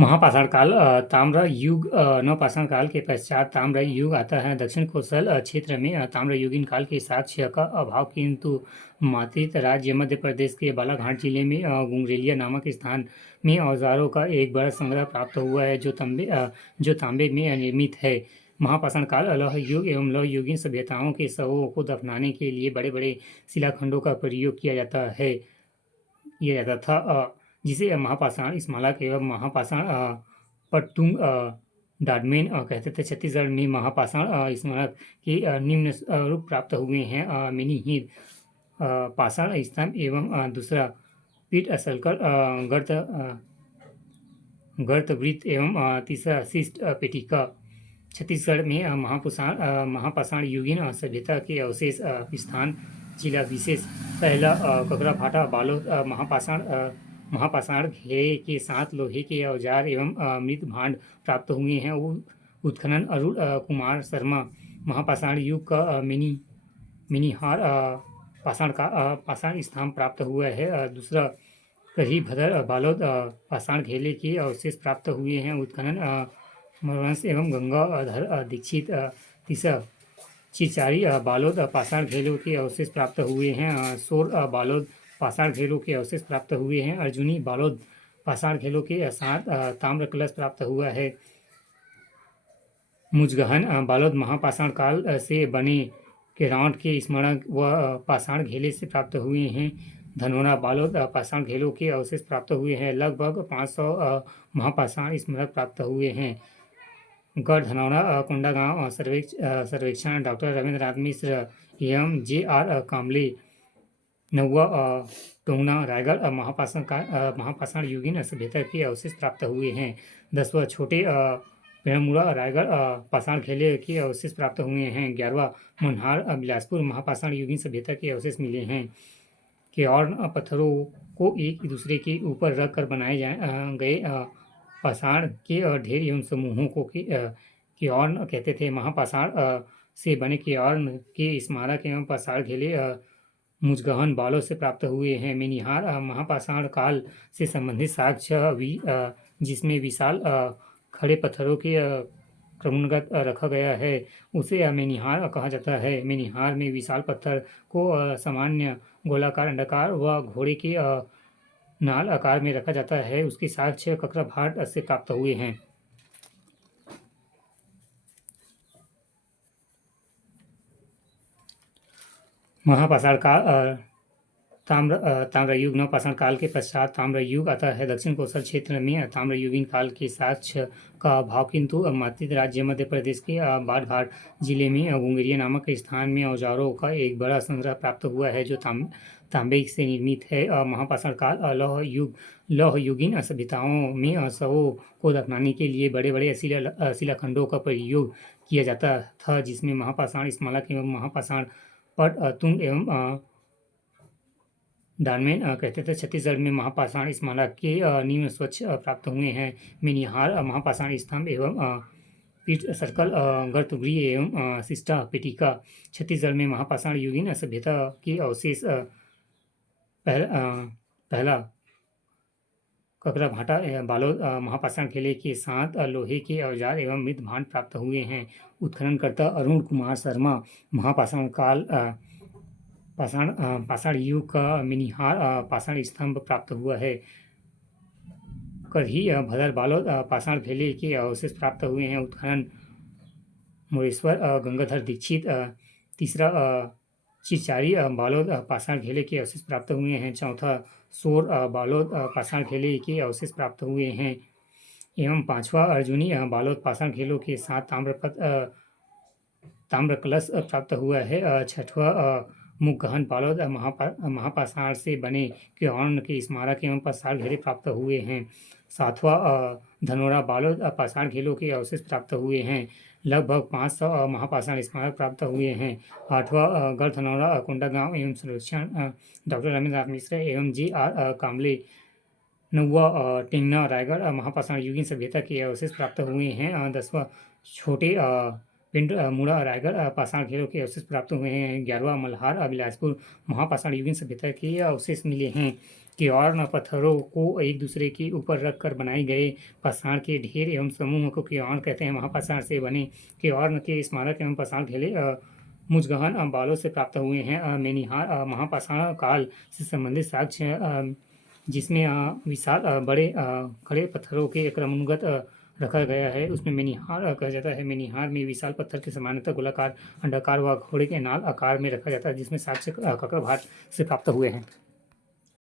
महापाषाण काल ताम्र युग नवपाषाण काल के पश्चात ताम्र युग आता है। दक्षिण कोसल क्षेत्र में ताम्रयुगीन काल के साक्ष्य का अभाव, किंतु मातृ राज्य मध्य प्रदेश के बालाघाट जिले में गुंगरेलिया नामक स्थान में औजारों का एक बड़ा संग्रह प्राप्त हुआ है, जो तांबे में निर्मित है। महापाषाण काल लौह युग एवं लौह युगीन सभ्यताओं के शवों को दफनाने के लिए बड़े बड़े शिलाखंडों का प्रयोग किया जाता था, जिसे महापाषाण स्मारक एवं महापाषाण पट्टुंग डाडमेन कहते थे। छत्तीसगढ़ में महापाषाण स्मारक के निम्न रूप प्राप्त हुए हैं: मिनी हीर, पाषाण स्तंभ एवं दूसरा पीठ असलकर गर्तवृत्त एवं तीसरा शिष्ट पेटिका। छत्तीसगढ़ में महापाषाण युगीन सभ्यता के अवशेष स्थान जिला विशेष: पहला ककराभाटा बालोद महापाषाण घेरे के साथ लोहे के औजार एवं मृत भांड प्राप्त हुए हैं। उत्खनन अरुण कुमार शर्मा। महापाषाण युग का मिनीहार पाषाण स्तंभ प्राप्त हुआ है। दूसरा कही भदर बालोद पाषाण घेरे के अवशेष प्राप्त हुए हैं। उत्खनन मरवंश एवं गंगाधर दीक्षित। तीसरा चिरचारी बालोद पाषाण घेरों के अवशेष प्राप्त हुए हैं। सोर बालोद पाषाण घेरों के अवशेष प्राप्त हुए हैं। अर्जुनी बालोद पाषाण घेरों के साथ ताम्र कलश प्राप्त हुआ है। मुजगहन बालोद महापाषाण काल से बने केरावट के स्मारक व पाषाण घेरे से प्राप्त हुए हैं। धनोरा बालोद पाषाण घेरों के अवशेष प्राप्त हुए हैं। लगभग 500 महापाषाण स्मारक प्राप्त हुए हैं। गढ़ धनौरा कोंडागांव सर्वेक्षण डॉक्टर रविंद्रनाथ मिश्र एवं JR कामले। नौवा टोंगना रायगढ़ महापाषाण युगीन सभ्यता के अवशेष प्राप्त हुए हैं। 10वां छोटे पेड़मुड़ा रायगढ़ पाषाण घेरे के अवशेष प्राप्त हुए हैं। 11वां मुनहार बिलासपुर महापाषाण युगीन सभ्यता के अवशेष मिले हैं। केयॉर्न पत्थरों को एक दूसरे के ऊपर रख कर बनाए गए पाषाण के ढेर एवं समूहों को केयॉर्न कहते थे। महापाषाण से बने केयॉर्न के स्मारक एवं पाषाण घेरे मुजगहन बालोद से प्राप्त हुए हैं। मिनीहार महापाषाण काल से संबंधित साक्ष्य जिसमें विशाल खड़े पत्थरों के क्रमगत रखा गया है, उसे मिनीहार कहा जाता है। मिनीहार में विशाल पत्थर को सामान्य गोलाकार, अंडाकार व घोड़े के नाल आकार में रखा जाता है। उसके साक्ष्य ककराभाट से प्राप्त हुए हैं। महापाषाण काल ताम्रयुग नवपाषाण काल के पश्चात ताम्रयुग आता है। दक्षिण कोसल क्षेत्र में ताम्रयुगीन काल के साक्ष्य का अभाव, किंतु मातृ राज्य मध्य प्रदेश के बालाघाट जिले में गुंगरेलिया नामक स्थान में औजारों का एक बड़ा संग्रह प्राप्त हुआ है, जो तांबे से निर्मित है। महापाषाण काल लौह युगीन सभ्यताओं में शवों को दफनाने के लिए बड़े बड़े शिलाखंडों का प्रयोग किया जाता था, जिसमें महापाषाण स्मारक एवं महापाषाण पट्टुंग एवं डाडमेन कहते थे। छत्तीसगढ़ में महापाषाण स्मारक के निम्न स्वच्छ प्राप्त हुए हैं: मिनीहार महापाषाण स्तंभ एवं पीठ सर्कल गर्तगृह एवं शिष्ट पेटिका। छत्तीसगढ़ में महापाषाण युगीन सभ्यता के अवशेष पहला ककराभाटा बालोद महापाषाण घेरे के साथ लोहे के औजार एवं मृत भांड प्राप्त हुए हैं। उत्खननकर्ता अरुण कुमार शर्मा। महापाषाण काल पाषाण युग का मिनीहार पाषाण स्तंभ प्राप्त हुआ है। करही भदर बालोद पाषाण घेरे के अवशेष प्राप्त हुए हैं। उत्खनन मुरेश्वर गंगाधर दीक्षित। तीसरा चिरचारी बालोद पाषाण घेरे के अवशेष प्राप्त हुए हैं। चौथा सोर बालोद पाषाण घेरे के अवशेष प्राप्त हुए हैं एवं 5वां अर्जुनी बालोद पाषाण घेरों के साथ ताम्र कलश प्राप्त हुआ है। 6वां मुगहन बालोद महापाषाण से बने केयॉर्न के स्मारक एवं पाषाण घेरे प्राप्त हुए हैं। 7वां धनोरा बालोद पाषाण घेरों के अवशेष प्राप्त हुए हैं। लगभग 500 महापाषाण स्मारक प्राप्त हुए हैं। 8वां गढ़ धनौरा कोंडागांव एवं सर्वेक्षण डॉक्टर रविंद्रनाथ मिश्र एवं JR कामले। 9वां टेंगना रायगढ़ महापाषाण युगीन सभ्यता के अवशेष प्राप्त हुए हैं। 10वां छोटे पिंड मुड़ा रायगढ़ पाषाण घेरों के अवशेष प्राप्त हुए हैं। 11वां मल्हार बिलासपुर महापाषाण युगीन सभ्यता के अवशेष मिले हैं। किवाड़ पत्थरों को एक दूसरे के ऊपर रख कर बनाए गए पाषाण के ढेर एवं समूह को किवाड़ कहते हैं। महापाषाण से बने किवाड़ के स्मारक एवं पाषाण ढेले मुजगहन बालों से प्राप्त हुए हैं। मेनिहार महापाषाण काल से संबंधित साक्ष्य जिसमें विशाल बड़े खड़े पत्थरों के क्रमानुगत रखा गया है, उसमें मेनिहार कहा जाता है। मेनिहार में विशाल पत्थर के सामान्यतः गोलाकार, अंडाकार व घोड़े के नाल आकार में रखा जाता है, जिसमें साक्ष्य कक्कड़ भाट से प्राप्त हुए हैं।